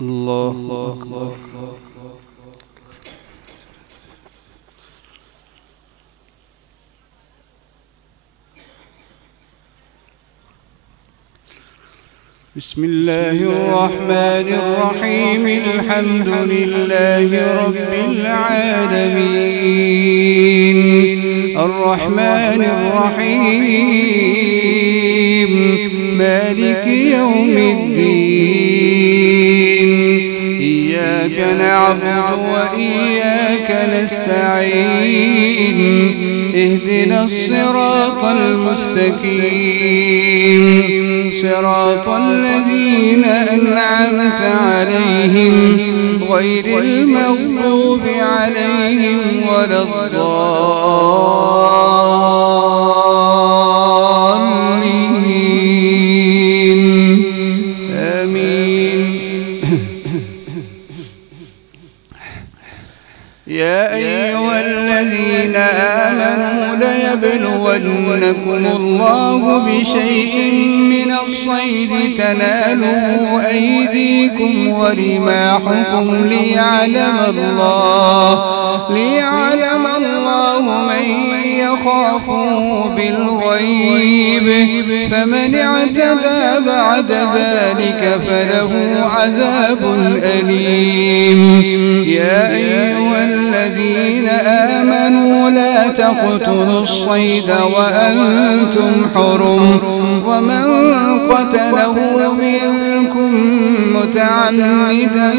الله أكبر. بسم الله الرحمن الرحيم. الحمد لله رب العالمين الرحمن الرحيم مالك يوم الدين إياك نعبد وإياك نستعين اهدنا الصراط المستقيم صراط الذين أنعمت عليهم غير المغضوب عليهم ولا الضالين آمين. يا أيها الذين آمنوا ليبلونكم الله بشيء من الصيد تناله أيديكم ورماحكم ليعلم الله من يخافه بالغيب فمن اعتدى بعد ذلك فله عذاب أليم. يا أيها الذين آمنوا لا تقتلوا الصيد وأنتم حرم ومن قتله منكم متعمدا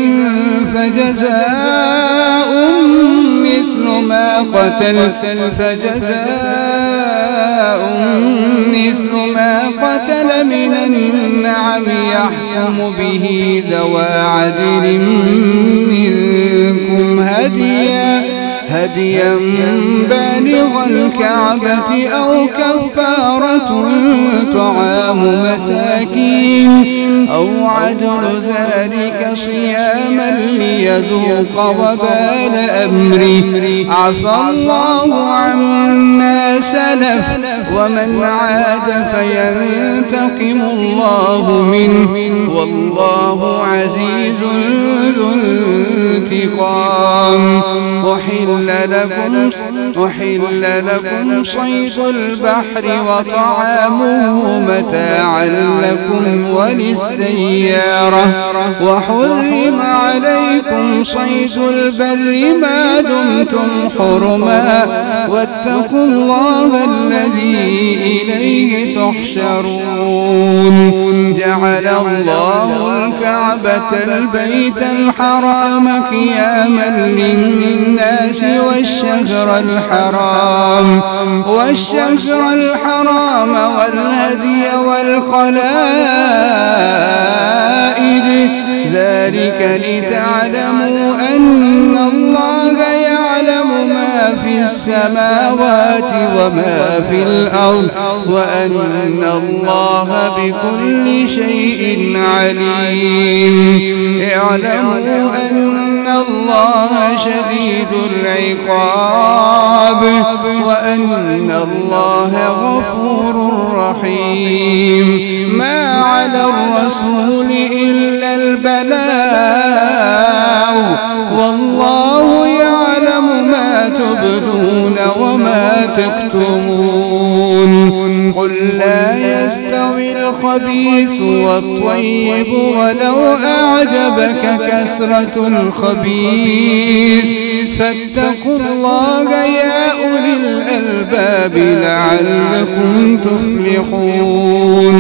فجزاء مثل ما قتل من النعم يحكم به ذوى عدل منكم هديا بالغ الكعبة أو كفارة طعام مساكين أو عدل ذلك صياما ليذوق وبال أمره عفى الله عما سلف ومن عاد فينتقم الله منه والله عزيز ذو انتقام. أحل لكم صيد البحر وطعامه متاعا لكم وللسيارة وحرم عليكم صيد البر ما دمتم حرما واتقوا الله الذي إليه تحشرون. جعل الله الكعبة البيت الحرام قياما للناس والشهر الحرام والهدي والقلائد ذلك لتعلموا أن الله يعلم ما في السماوات وما في الأرض وأن الله بكل شيء عليم. اعلموا أن الله شديد العقاب وأن الله غفور رحيم. ما على الرسول إلا البلاغ والله يعلم ما تبدون وما تكتمون. قل لا يستوي الخبيث والطيب ولو أعجبك كثرة الخبيث فاتقوا الله يا أولي الألباب لعلكم تفلحون.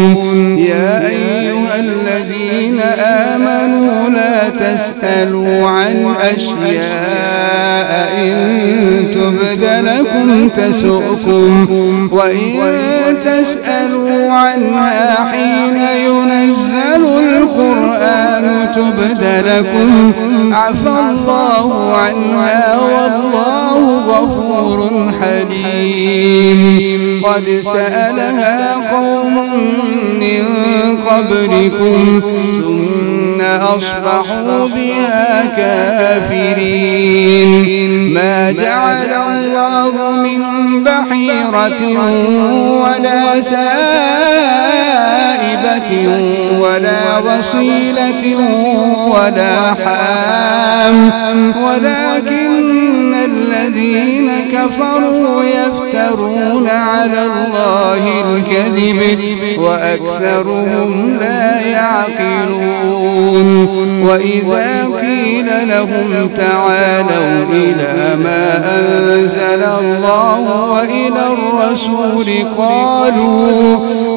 يا أيها الذين آمنوا لا تسألوا عن أشياء إن تبد لكم تسؤكم وإن تسألوا عنها حين ينزل القرآن تبد لكم عفى الله عنها والله غفور حليم. قد سألها قوم من قبلكم ثم أصبحوا بها كافرين. ما جعل الله من بحيرة ولا سائبة ولا وصيلة ولا حام ولكن الذين كفروا يفترون على الله الكذب وأكثرهم لا يعقلون وإذا قيل لهم تعالوا إلى ما أنزل الله وإلى الرسول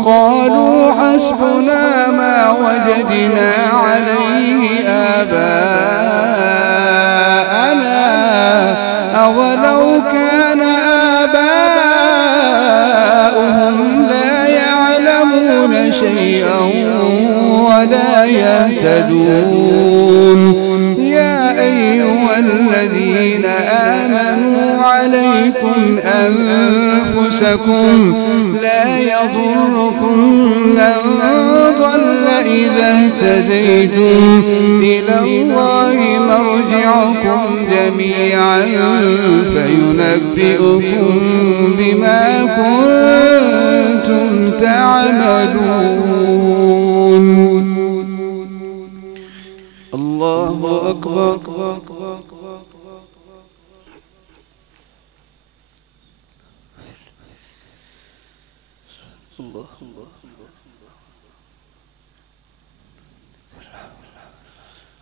قالوا حسبنا ما وجدنا عليه آباءنا أولو كان آباؤهم لا يعلمون شيئا ولا يهتدون يا أيها الذين آمنوا عليكم أنفسكم لا يضركم من ضل إذا اهتديتم إلى الله مرجعكم جميعا فينبئكم بما كنتم تعملون. الله أكبر.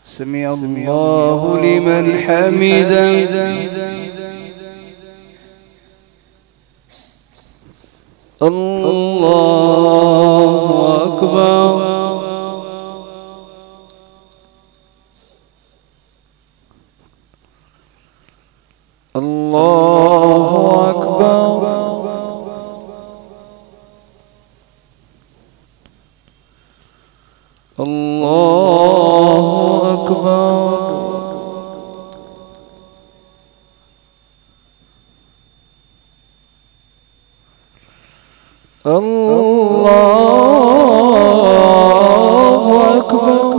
سمع الله لمن حمده. الله أكبر. الله أكبر. الله أكبر. الله أكبر.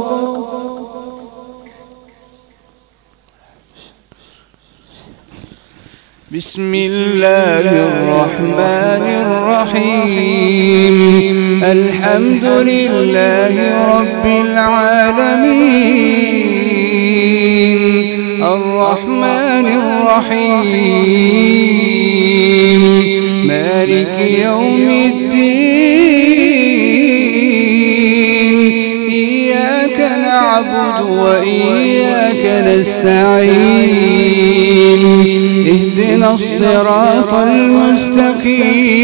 بسم الله الرحمن الرحيم. الحمد لله رب العالمين الرحمن الرحيم مالك يوم الدين إياك نعبد وإياك نستعين اهدنا الصراط المستقيم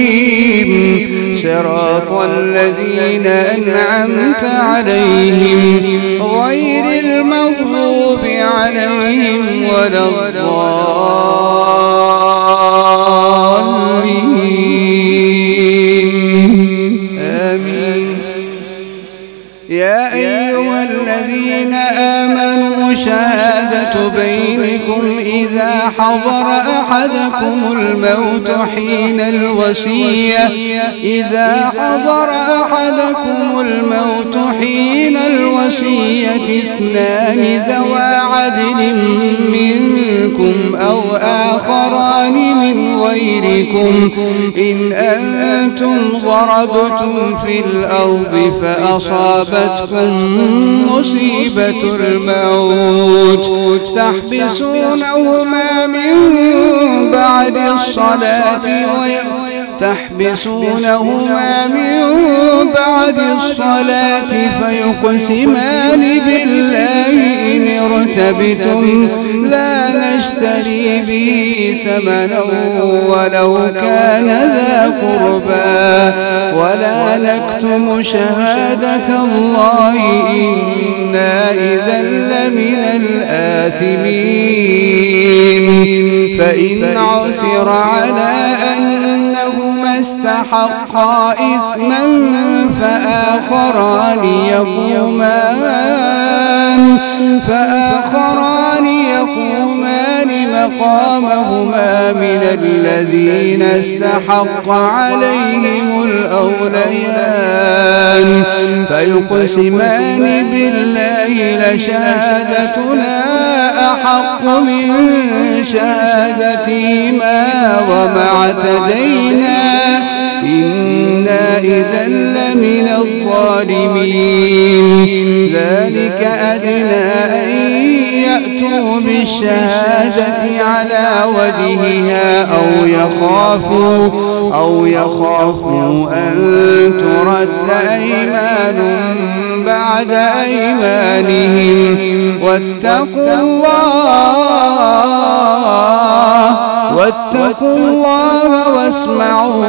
صراط الذين أنعمت عليهم غير المغضوب عليهم ولا الضالين آمين. يا أيها الذين آمنوا شهادة بينكم إذا حضر أحدكم الموت حين الوصية اثنان ذوى عدل منكم أو آخران من غيركم إن أنتم ضربتم في الأرض فأصابتكم مصيبة الموت تحبسونهما من بعد الصلاة فيقسمان بالله إن ارتبتم لا نشتري به ثمنا ولو كان ذا قربى ولا نكتم شهادة الله إنا إذا لمن الآثمين. فإن عثر على أنهما استحقا إثما فآخران يقومان مقامهما من الذين استحق عليهم الأوليان فيقسمان بالله لشهادتنا أحق من شهادتهما وما اعتدينا إنا إذا لمن الظالمين. ذلك أدنى أن يأتوا بالشهادة على وجهها أو يخافوا أن ترد أيمان بعد أيمانهم. واتقوا الله واسمعوا،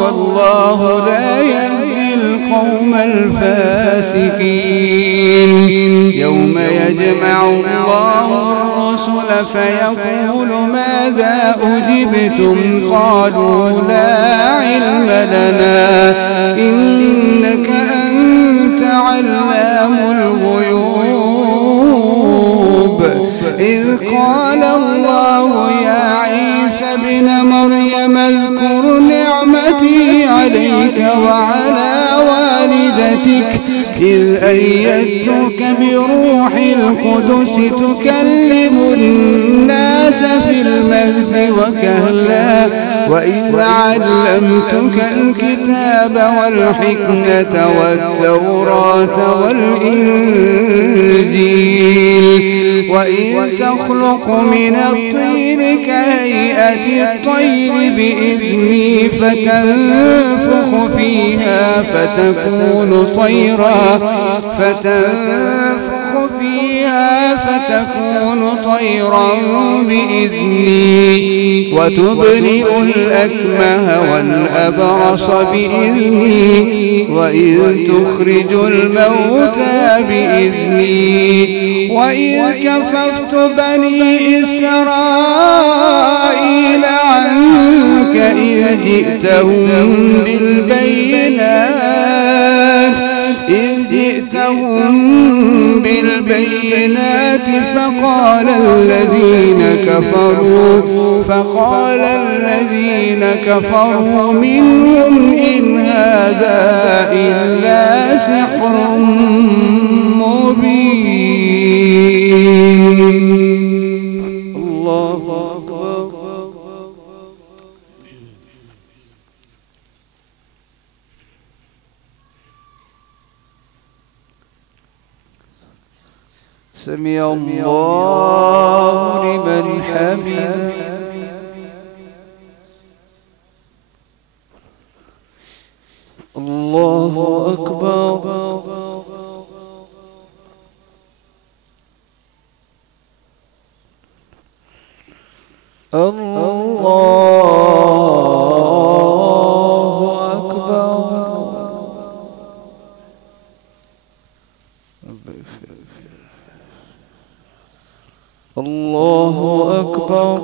والله لا يهدي القوم الفاسقين. يوم يجمع الله الرسل فيقول ماذا أجبتم؟ قالوا لا علم لنا إنك أنت علام الغيوب. إذ قال الله يا عيسى ابن مريم اذكر نعمتي عليك وعلى والدتك إذ أيدتك بروح القدس تكلم الناس في المهد وكهلا وإذ علمتك الكتاب والحكمة والتوراة والإنجيل وإذ تخلق من الطين كهيئة الطير بإذني فتنفخ فيها فتكون طيرا بإذني وتبرئ الأكمه والأبرص بإذني وإذ تخرج الموتى بإذني وإذ كففت بني إسرائيل عنك إذ جئتهم بالبينات فقال الذين كفروا منهم إن هذا إلا سحر مبين. الله أكبر. سمع الله لمن حمده. الله أكبر. الله أكبر.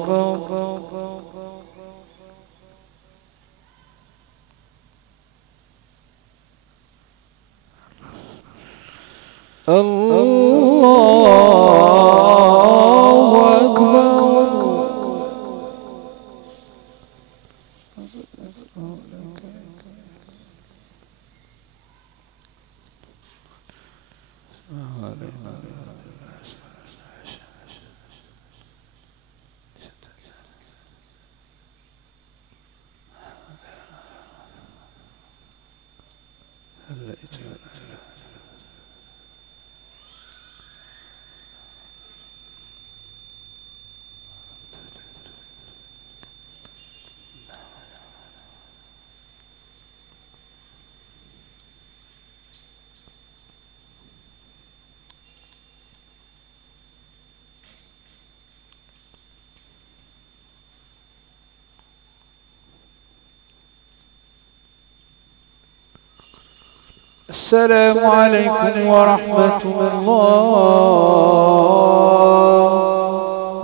السلام عليكم ورحمة الله.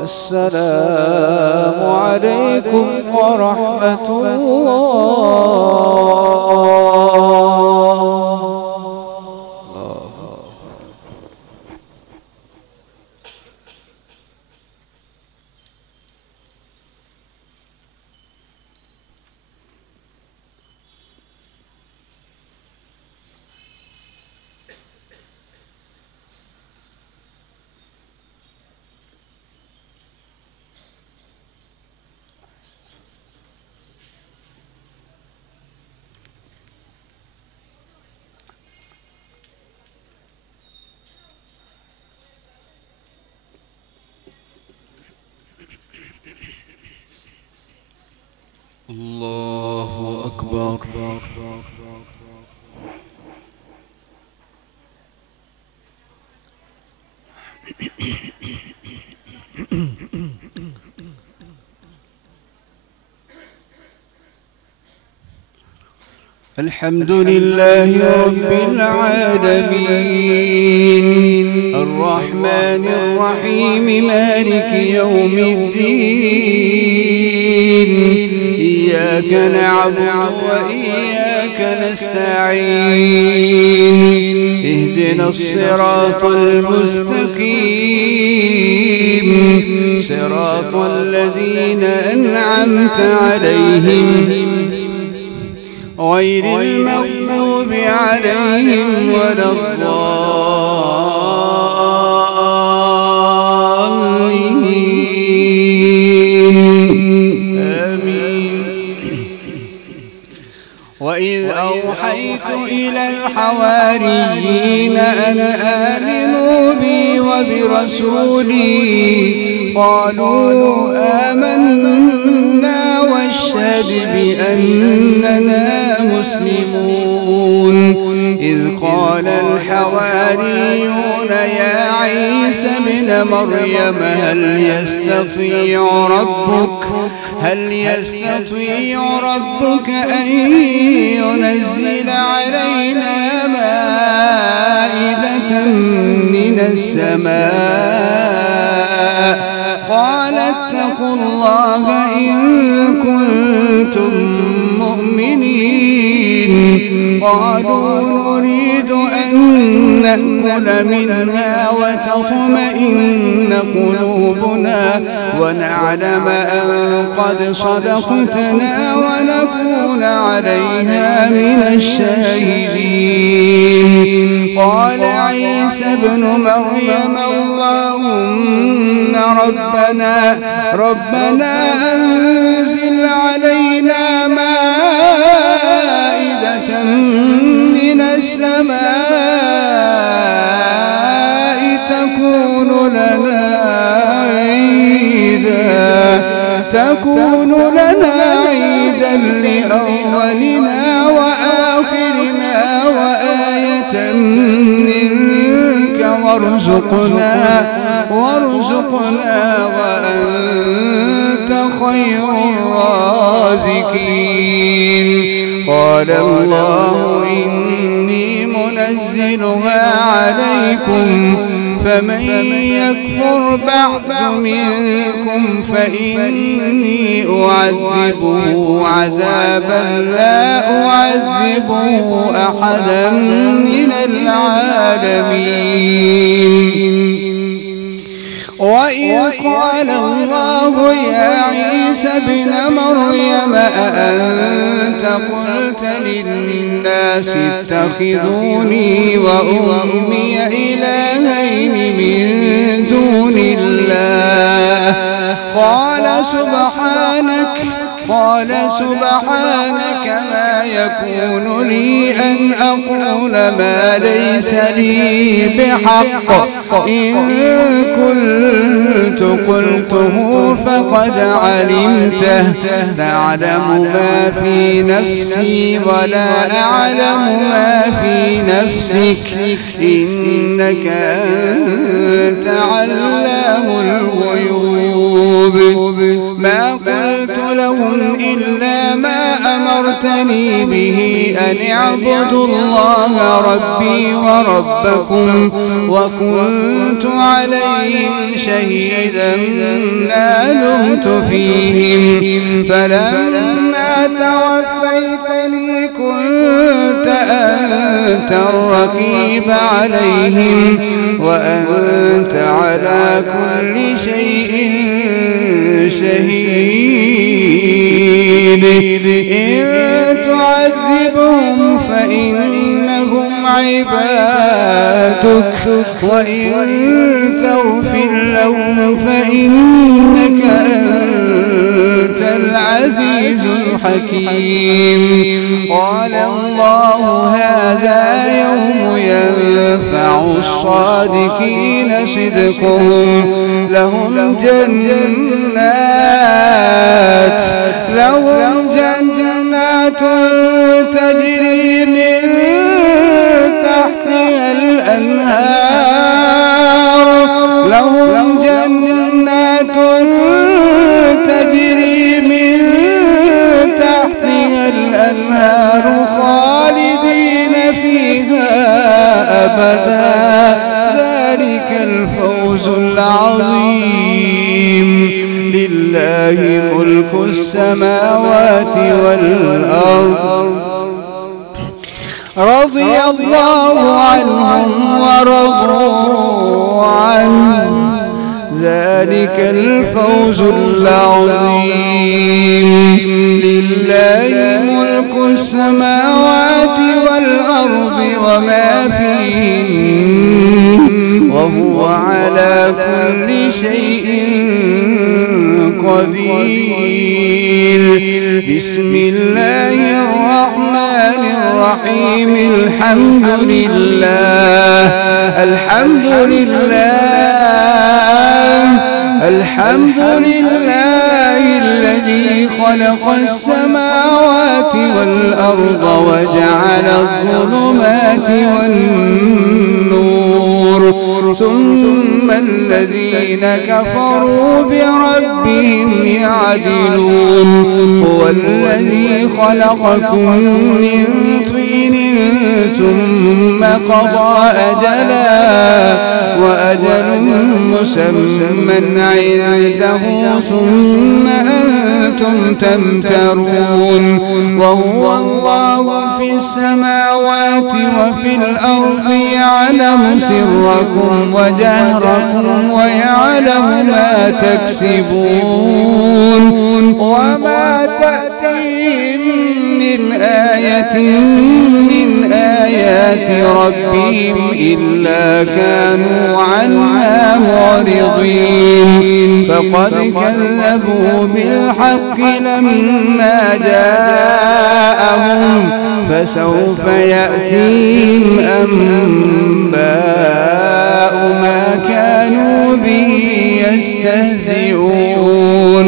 السلام عليكم ورحمة الله. الله أكبر. الحمد لله رب العالمين الرحمن الرحيم مالك يوم الدين إياك نعبد وإياك نستعين اهدنا الصراط المستقيم صراط الذين أنعمت عليهم غير المغضوب عليهم ولا الضالين آمين. وإذ أوحيت إلى الحواريين أن آمنوا بي وبرسولي قالوا آمنا واشهد بأننا مسلمون. إذ قال الحواريون يا عيسى ابن مريم هل يستطيع ربك أن ينزل علينا مائدة من السماء قال اتقوا الله إن كنتم مؤمنين. قالوا نريد أن نأكل منها وتطمئن قلوبنا ونعلم أن قد صدقتنا ونكون عليها من الشاهدين. قال عيسى ابن مريم اللهم ربنا أنزل علينا مائدة من السماء تكون لنا عيدا لأولنا وآخرنا وآية منك وارزقنا وأنت خير الرازقين. قال الله إني منزلها عليكم فمن يكفر بعد منكم فإني أعذبه عذابا لا أعذبه أحدا من العالمين. وإذ قال الله يا عيسى ابن مريم أأنت قلت للناس اتخذوني وأمي إلهين من دون الله قال سبحانك ما يكون لي أن أقول ما ليس لي بحق إن كنت قلته فقد علمته تعلم ما في نفسي ولا أعلم ما في نفسك إنك أنت علام الغيوب. ما قلت لهم إلا ما أمرتني به أن اعبدوا الله ربي وربكم وكنت عليهم شهيدا ما دمت فيهم فلما توفيتني كنت أنت الرقيب عليهم وأنت على كل شيء شهيد. إن تعذبهم فإنهم عبادك وإن تغفر لهم فإنك أنت العزيز الحكيم. قال الله هذا يوم ينفع الصادقين صدقهم لهم جنات تجري من تحتها الأنهار لهم جنات تجري من تحتها الأنهار خالدين فيها أبدا ذلك الفوز العظيم لله ملك السماوات والأرض رضي الله عنهم ورضوا عنه ذلك الفوز العظيم لله ملك السماوات والأرض وما فيهن وهو على كل شيء قدير بسم الله الرحمن الرحيم الحمد لله الحمد لله الذي خلق السماوات والأرض وجعل الظلمات والنور ثم الذين كفروا بربهم يعدلون هو الذي خلقكم من طين ثم قضى أجلا وأجل مسمى عنده ثم أنتم تمترون وهو الله في السماوات وفي الأرض يعلم سركم وجهركم ويعلم ما تكسبون وما تأتيهم من آية من آيات ربهم إلا كانوا عنها معرضين فقد كذبوا بالحق لما جاءهم فسوف يأتيهم أنباء ما كانوا به يستهزئون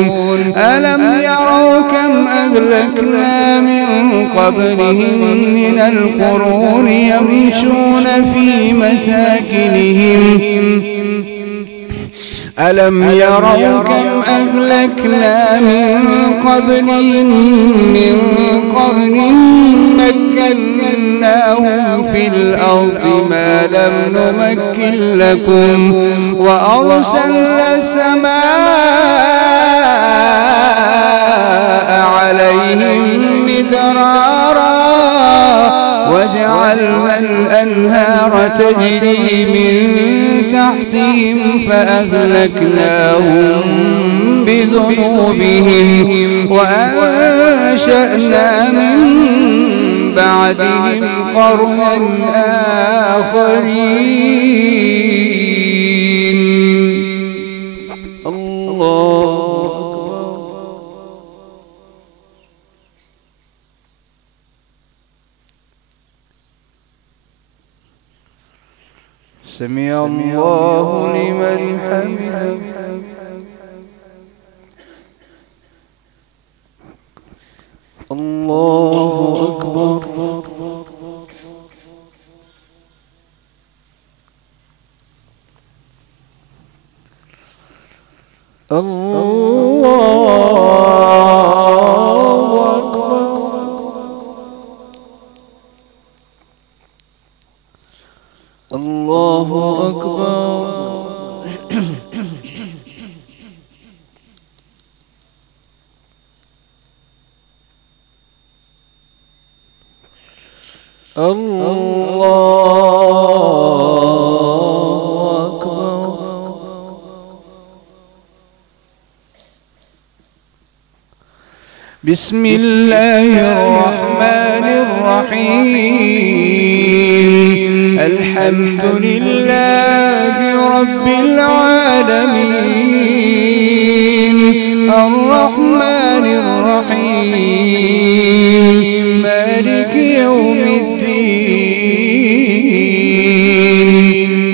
ألم يروا كم أهلكنا من قبلهم من القرون يمشون في مساكنهم ألم يروا كم أهلكنا من قبلهم من قرن مكناهم في الأرض ما لم نمكن لكم وأرسلنا السماء عليهم مدرارا وجعلنا الأنهار تجري من تحتهم فأهلكناهم بذنوبهم وأنشأنا من بعدهم قرنا آخرين الله سمع الله لمن حمده الله أكبر الله أكبر بسم الله الرحمن الرحيم الحمد لله رب العالمين الرحمن الرحيم مالك يوم الدين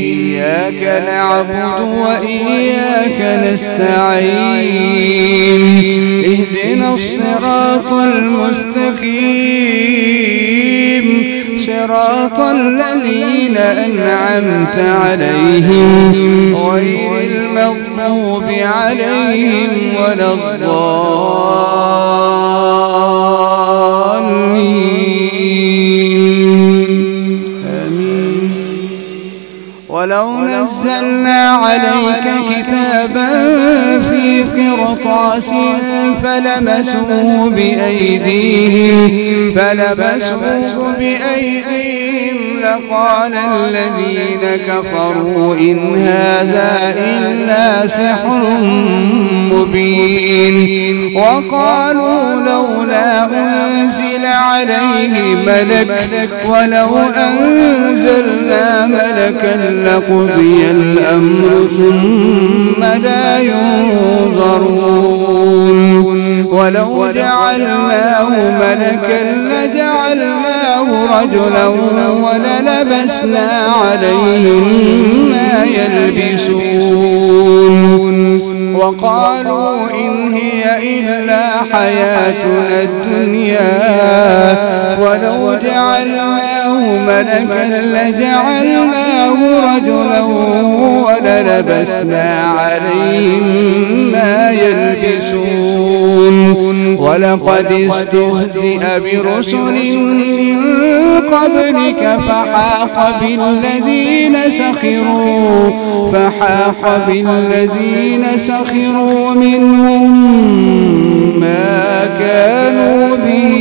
إياك نعبد وإياك نستعين اهدنا الصراط المستقيم صراط الذين أنعمت عليهم غير المغضوب عليهم ولا الضالين آمين. ولو نزلنا عليك كتابا في قرطاس فلمسوه بأيديهم لقال الذين كفروا إن هذا إلا سحر مبين. وقالوا لولا أنزل عليه ملك ولو أنزلنا ملكا لقضي الأمر ثم لا ينظرون. ولو جعلناه ملكا لجعلناه رجلا وللبسنا عليهم ما يلبسون. وقالوا إن هي إلا حياتنا الدنيا ولو جعلناه ملكا لجعلناه رجلا وللبسنا عليهم ما يلبسون. ولقد استهزئ برسل من قبلك فحاق بالذين سخروا منهم ما كانوا به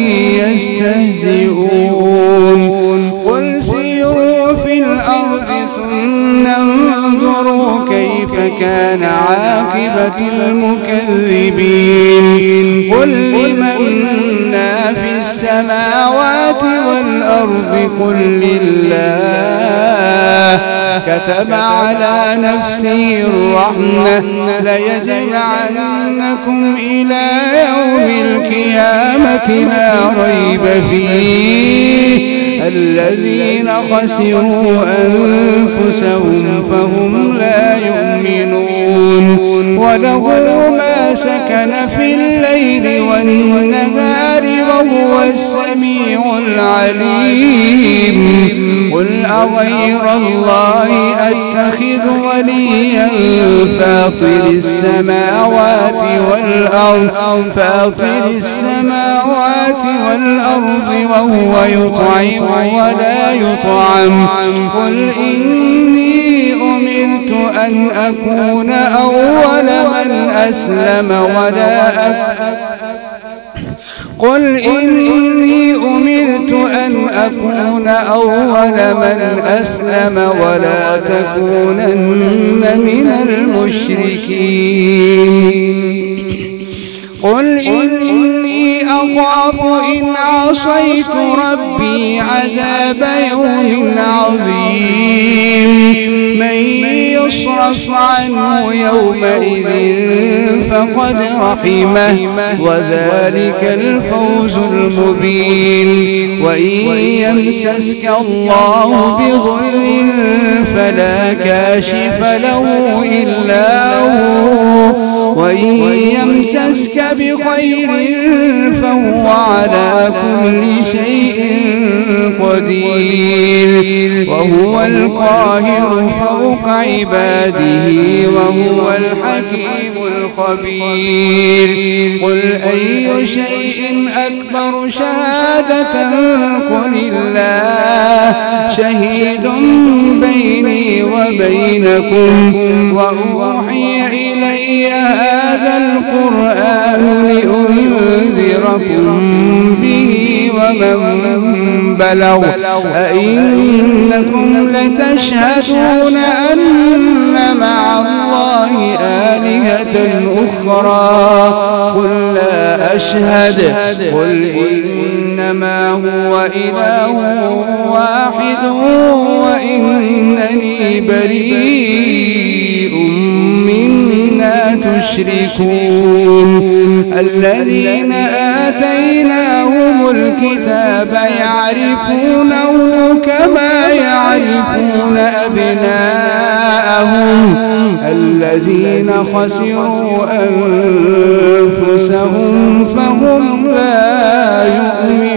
يستهزئون. قل سيروا في الأرض ثم انظروا كيف كان عاقبة المكذبين. قل لمن في السماوات والأرض قل لله كتب على نفسه الرحمة ليجمعنكم إلى يوم القيامة لا ريب فيه الذين خسروا أنفسهم فهم لا يؤمنون. وله ما سكن في الليل والنهار وهو السميع العليم. قل أغير الله أتخذ وليا فاطر السماوات والأرض وهو يطعم ولا يطعم. قل إني أمرت أن أكون أول من أسلم ولا تكونن من المشركين. قل إني أخاف إن عصيت ربي عذاب يوم عظيم. من يصرف عنه يومئذ فقد رحمه وذلك الفوز المبين. وإن يمسسك الله بضر فلا كاشف له إلا هو وإن يمسسك بخير فهو على كل شيء قدير. وهو القاهر فوق عباده وهو الحكيم الخبير. قل أي شيء أكبر شهادة قل الله شهيد بيني وبينكم وأوحي إلي هذا القرآن لأنذركم به ومن بلغ. أئنكم لتشهدون أن مع الله آلهة أخرى قل لا أشهد. قل إنما هو إله واحد وإنني بريء مما تشركون. الذين آتيناهم الكتاب يعرفونه كما يعرفون أبناءهم الذين خسروا أنفسهم فهم لا يؤمنون.